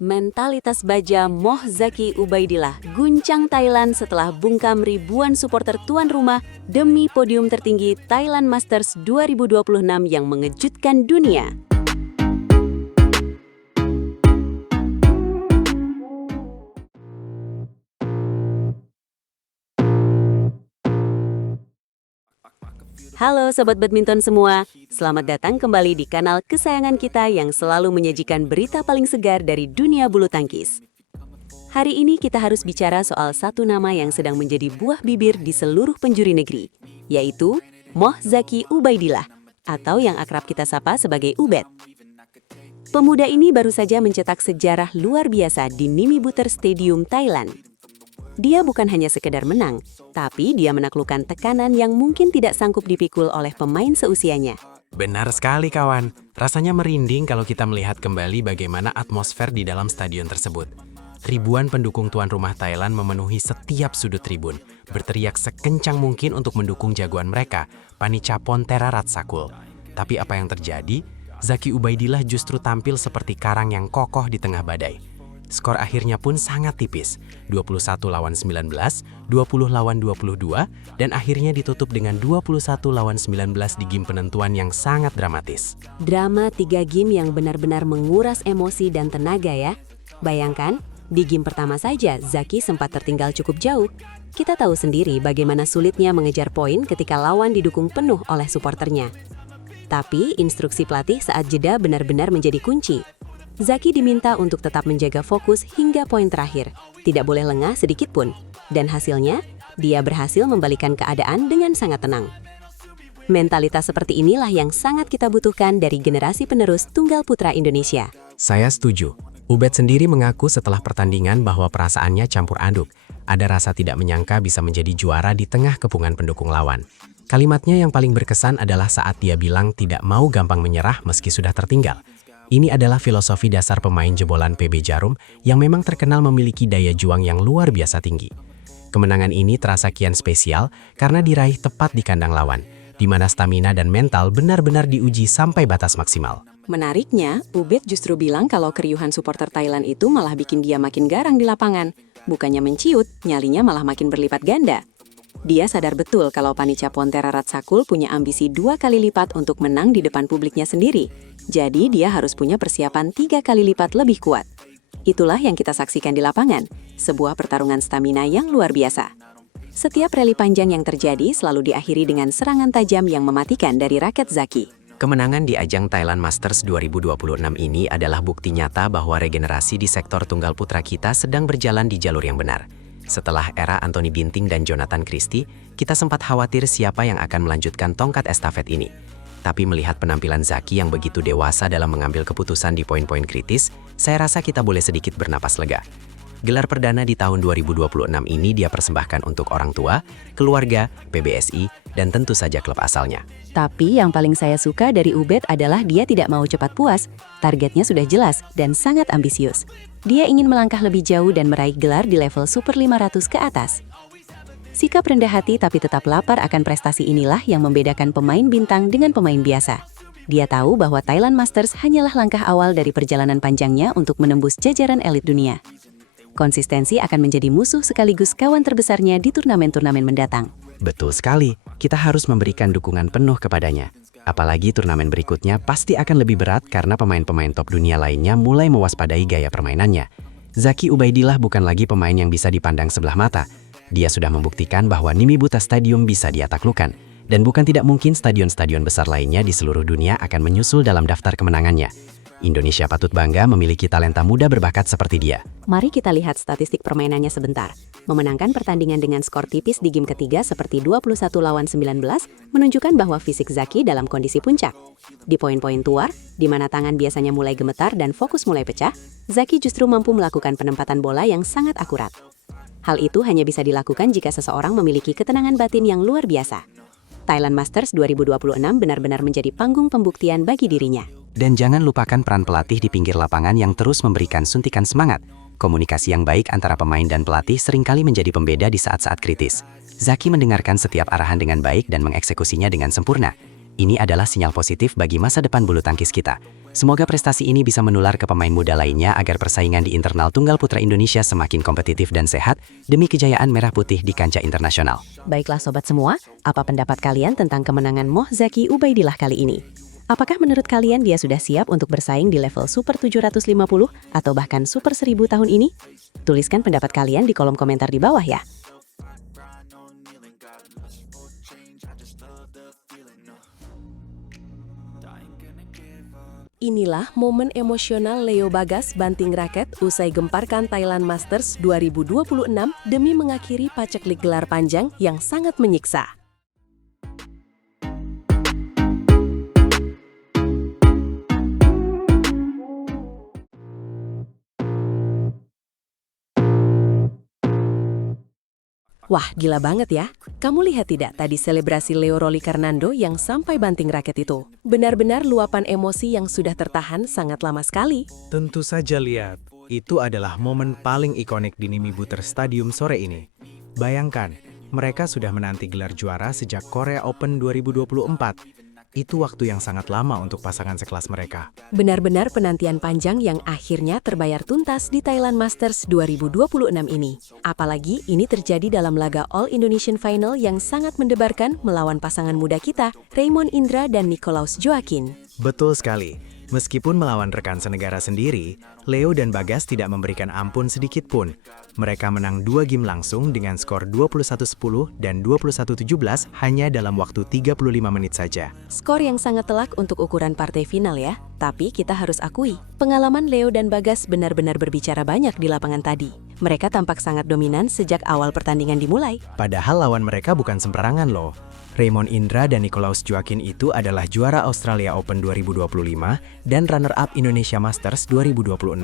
Mentalitas baja Moh Zaki Ubaidillah guncang Thailand setelah bungkam ribuan supporter tuan rumah demi podium tertinggi Thailand Masters 2026 yang mengejutkan dunia. Halo Sobat Badminton semua, selamat datang kembali di kanal kesayangan kita yang selalu menyajikan berita paling segar dari dunia bulu tangkis. Hari ini kita harus bicara soal satu nama yang sedang menjadi buah bibir di seluruh penjuri negeri, yaitu Moh Zaki Ubaidillah, atau yang akrab kita sapa sebagai Ubed. Pemuda ini baru saja mencetak sejarah luar biasa di Nimibuter Stadium, Thailand. Dia bukan hanya sekedar menang, tapi dia menaklukkan tekanan yang mungkin tidak sanggup dipikul oleh pemain seusianya. Benar sekali kawan, rasanya merinding kalau kita melihat kembali bagaimana atmosfer di dalam stadion tersebut. Ribuan pendukung tuan rumah Thailand memenuhi setiap sudut tribun, berteriak sekencang mungkin untuk mendukung jagoan mereka, Panicapon Theraratsakhul. Tapi apa yang terjadi? Zaki Ubaidillah justru tampil seperti karang yang kokoh di tengah badai. Skor akhirnya pun sangat tipis, 21-19, 20-22, dan akhirnya ditutup dengan 21-19 di game penentuan yang sangat dramatis. Drama 3 game yang benar-benar menguras emosi dan tenaga ya. Bayangkan, di game pertama saja Zaki sempat tertinggal cukup jauh. Kita tahu sendiri bagaimana sulitnya mengejar poin ketika lawan didukung penuh oleh suporternya. Tapi instruksi pelatih saat jeda benar-benar menjadi kunci. Zaki diminta untuk tetap menjaga fokus hingga poin terakhir, tidak boleh lengah sedikit pun. Dan hasilnya, dia berhasil membalikan keadaan dengan sangat tenang. Mentalitas seperti inilah yang sangat kita butuhkan dari generasi penerus tunggal putra Indonesia. Saya setuju. Ubed sendiri mengaku setelah pertandingan bahwa perasaannya campur aduk. Ada rasa tidak menyangka bisa menjadi juara di tengah kepungan pendukung lawan. Kalimatnya yang paling berkesan adalah saat dia bilang tidak mau gampang menyerah meski sudah tertinggal. Ini adalah filosofi dasar pemain jebolan PB Jarum yang memang terkenal memiliki daya juang yang luar biasa tinggi. Kemenangan ini terasa kian spesial karena diraih tepat di kandang lawan, di mana stamina dan mental benar-benar diuji sampai batas maksimal. Menariknya, Ubed justru bilang kalau keriuhan supporter Thailand itu malah bikin dia makin garang di lapangan. Bukannya menciut, nyalinya malah makin berlipat ganda. Dia sadar betul kalau Panicapon Theraratsakhul punya ambisi 2 kali lipat untuk menang di depan publiknya sendiri. Jadi dia harus punya persiapan 3 kali lipat lebih kuat. Itulah yang kita saksikan di lapangan, sebuah pertarungan stamina yang luar biasa. Setiap rally panjang yang terjadi selalu diakhiri dengan serangan tajam yang mematikan dari raket Zaki. Kemenangan di ajang Thailand Masters 2026 ini adalah bukti nyata bahwa regenerasi di sektor tunggal putra kita sedang berjalan di jalur yang benar. Setelah era Anthony Ginting dan Jonathan Christie, kita sempat khawatir siapa yang akan melanjutkan tongkat estafet ini. Tapi melihat penampilan Zaki yang begitu dewasa dalam mengambil keputusan di poin-poin kritis, saya rasa kita boleh sedikit bernapas lega. Gelar perdana di tahun 2026 ini dia persembahkan untuk orang tua, keluarga, PBSI, dan tentu saja klub asalnya. Tapi yang paling saya suka dari Ubed adalah dia tidak mau cepat puas. Targetnya sudah jelas dan sangat ambisius. Dia ingin melangkah lebih jauh dan meraih gelar di level Super 500 ke atas. Sikap rendah hati tapi tetap lapar akan prestasi inilah yang membedakan pemain bintang dengan pemain biasa. Dia tahu bahwa Thailand Masters hanyalah langkah awal dari perjalanan panjangnya untuk menembus jajaran elit dunia. Konsistensi akan menjadi musuh sekaligus kawan terbesarnya di turnamen-turnamen mendatang. Betul sekali, kita harus memberikan dukungan penuh kepadanya. Apalagi turnamen berikutnya pasti akan lebih berat karena pemain-pemain top dunia lainnya mulai mewaspadai gaya permainannya. Zaki Ubaidillah bukan lagi pemain yang bisa dipandang sebelah mata. Dia sudah membuktikan bahwa Nimibuter Stadium bisa dia taklukkan. Dan bukan tidak mungkin stadion-stadion besar lainnya di seluruh dunia akan menyusul dalam daftar kemenangannya. Indonesia patut bangga memiliki talenta muda berbakat seperti dia. Mari kita lihat statistik permainannya sebentar. Memenangkan pertandingan dengan skor tipis di game ketiga seperti 21-19 menunjukkan bahwa fisik Zaki dalam kondisi puncak. Di poin-poin tuar, di mana tangan biasanya mulai gemetar dan fokus mulai pecah, Zaki justru mampu melakukan penempatan bola yang sangat akurat. Hal itu hanya bisa dilakukan jika seseorang memiliki ketenangan batin yang luar biasa. Thailand Masters 2026 benar-benar menjadi panggung pembuktian bagi dirinya. Dan jangan lupakan peran pelatih di pinggir lapangan yang terus memberikan suntikan semangat. Komunikasi yang baik antara pemain dan pelatih seringkali menjadi pembeda di saat-saat kritis. Zaki mendengarkan setiap arahan dengan baik dan mengeksekusinya dengan sempurna. Ini adalah sinyal positif bagi masa depan bulu tangkis kita. Semoga prestasi ini bisa menular ke pemain muda lainnya agar persaingan di internal tunggal putra Indonesia semakin kompetitif dan sehat demi kejayaan merah putih di kancah internasional. Baiklah sobat semua, apa pendapat kalian tentang kemenangan Moh Zaki Ubaidillah kali ini? Apakah menurut kalian dia sudah siap untuk bersaing di level Super 750 atau bahkan Super 1000 tahun ini? Tuliskan pendapat kalian di kolom komentar di bawah ya. Inilah momen emosional Leo Bagas banting raket usai gemparkan Thailand Masters 2026 demi mengakhiri paceklik gelar panjang yang sangat menyiksa. Wah, gila banget ya. Kamu lihat tidak tadi selebrasi Leo Rolikarnando yang sampai banting raket itu? Benar-benar luapan emosi yang sudah tertahan sangat lama sekali. Tentu saja lihat, itu adalah momen paling ikonik di Nimi Butter Stadium sore ini. Bayangkan, mereka sudah menanti gelar juara sejak Korea Open 2024. Itu waktu yang sangat lama untuk pasangan sekelas mereka. Benar-benar penantian panjang yang akhirnya terbayar tuntas di Thailand Masters 2026 ini. Apalagi ini terjadi dalam laga All Indonesian Final yang sangat mendebarkan melawan pasangan muda kita, Raymond Indra dan Nicolaus Joaquin. Betul sekali. Meskipun melawan rekan senegara sendiri, Leo dan Bagas tidak memberikan ampun sedikit pun. Mereka menang 2 game langsung dengan skor 21-10 dan 21-17 hanya dalam waktu 35 menit saja. Skor yang sangat telak untuk ukuran partai final ya. Tapi kita harus akui, pengalaman Leo dan Bagas benar-benar berbicara banyak di lapangan tadi. Mereka tampak sangat dominan sejak awal pertandingan dimulai. Padahal lawan mereka bukan sembarangan loh. Raymond Indra dan Nicolaus Joaquin itu adalah juara Australia Open 2025 dan runner-up Indonesia Masters 2026.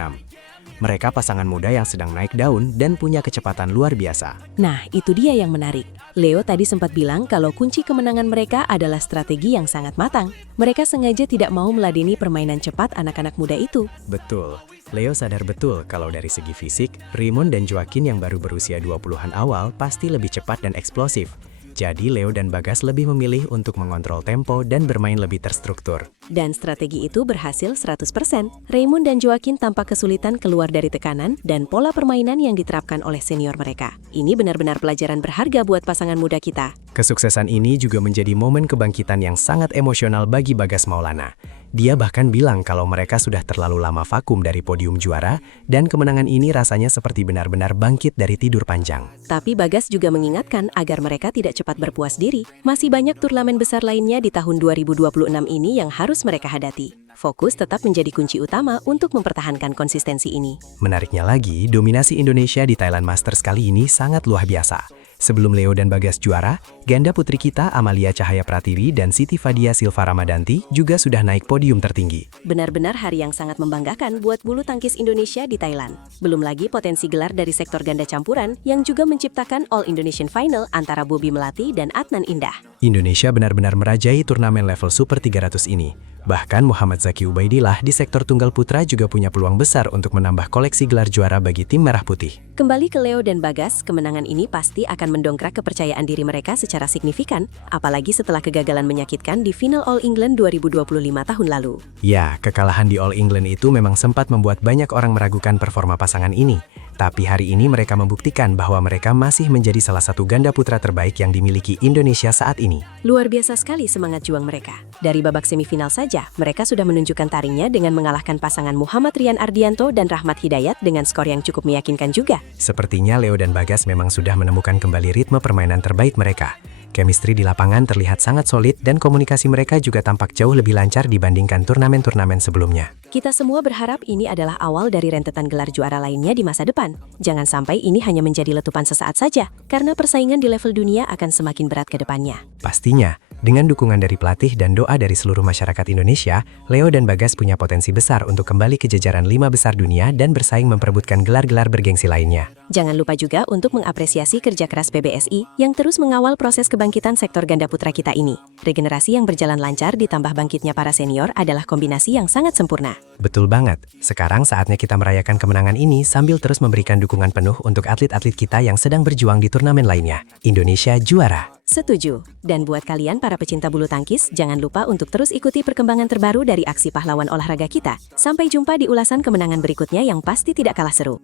Mereka pasangan muda yang sedang naik daun dan punya kecepatan luar biasa. Nah, itu dia yang menarik. Leo tadi sempat bilang kalau kunci kemenangan mereka adalah strategi yang sangat matang. Mereka sengaja tidak mau meladeni permainan cepat anak-anak muda itu. Betul. Leo sadar betul kalau dari segi fisik, Raymond dan Joaquin yang baru berusia 20-an awal pasti lebih cepat dan eksplosif. Jadi Leo dan Bagas lebih memilih untuk mengontrol tempo dan bermain lebih terstruktur. Dan strategi itu berhasil 100%. Raymond dan Joaquin tampak kesulitan keluar dari tekanan dan pola permainan yang diterapkan oleh senior mereka. Ini benar-benar pelajaran berharga buat pasangan muda kita. Kesuksesan ini juga menjadi momen kebangkitan yang sangat emosional bagi Bagas Maulana. Dia bahkan bilang kalau mereka sudah terlalu lama vakum dari podium juara dan kemenangan ini rasanya seperti benar-benar bangkit dari tidur panjang. Tapi Bagas juga mengingatkan agar mereka tidak cepat berpuas diri. Masih banyak turnamen besar lainnya di tahun 2026 ini yang harus mereka hadapi. Fokus tetap menjadi kunci utama untuk mempertahankan konsistensi ini. Menariknya lagi, dominasi Indonesia di Thailand Masters kali ini sangat luar biasa. Sebelum Leo dan Bagas juara, ganda putri kita Amalia Cahaya Pratiwi dan Siti Fadia Silva Ramadanti juga sudah naik podium tertinggi. Benar-benar hari yang sangat membanggakan buat bulu tangkis Indonesia di Thailand. Belum lagi potensi gelar dari sektor ganda campuran yang juga menciptakan All Indonesian Final antara Bobi Melati dan Adnan Indah. Indonesia benar-benar merajai turnamen level Super 300 ini. Bahkan Muhammad Zaki Ubaidillah di sektor tunggal putra juga punya peluang besar untuk menambah koleksi gelar juara bagi tim merah putih. Kembali ke Leo dan Bagas, kemenangan ini pasti akan mendongkrak kepercayaan diri mereka secara signifikan, apalagi setelah kegagalan menyakitkan di final All England 2025 tahun lalu. Ya, kekalahan di All England itu memang sempat membuat banyak orang meragukan performa pasangan ini. Tapi hari ini mereka membuktikan bahwa mereka masih menjadi salah satu ganda putra terbaik yang dimiliki Indonesia saat ini. Luar biasa sekali semangat juang mereka. Dari babak semifinal saja, mereka sudah menunjukkan taringnya dengan mengalahkan pasangan Muhammad Rian Ardianto dan Rahmat Hidayat dengan skor yang cukup meyakinkan juga. Sepertinya Leo dan Bagas memang sudah menemukan kembali ritme permainan terbaik mereka. Chemistry di lapangan terlihat sangat solid dan komunikasi mereka juga tampak jauh lebih lancar dibandingkan turnamen-turnamen sebelumnya. Kita semua berharap ini adalah awal dari rentetan gelar juara lainnya di masa depan. Jangan sampai ini hanya menjadi letupan sesaat saja, karena persaingan di level dunia akan semakin berat ke depannya. Pastinya, dengan dukungan dari pelatih dan doa dari seluruh masyarakat Indonesia, Leo dan Bagas punya potensi besar untuk kembali ke jajaran 5 besar dunia dan bersaing memperebutkan gelar-gelar bergengsi lainnya. Jangan lupa juga untuk mengapresiasi kerja keras PBSI yang terus mengawal proses kebangkitan sektor ganda putra kita ini. Regenerasi yang berjalan lancar ditambah bangkitnya para senior adalah kombinasi yang sangat sempurna. Betul banget. Sekarang saatnya kita merayakan kemenangan ini sambil terus memberikan dukungan penuh untuk atlet-atlet kita yang sedang berjuang di turnamen lainnya. Indonesia juara! Setuju. Dan buat kalian para pecinta bulu tangkis, jangan lupa untuk terus ikuti perkembangan terbaru dari aksi pahlawan olahraga kita. Sampai jumpa di ulasan kemenangan berikutnya yang pasti tidak kalah seru.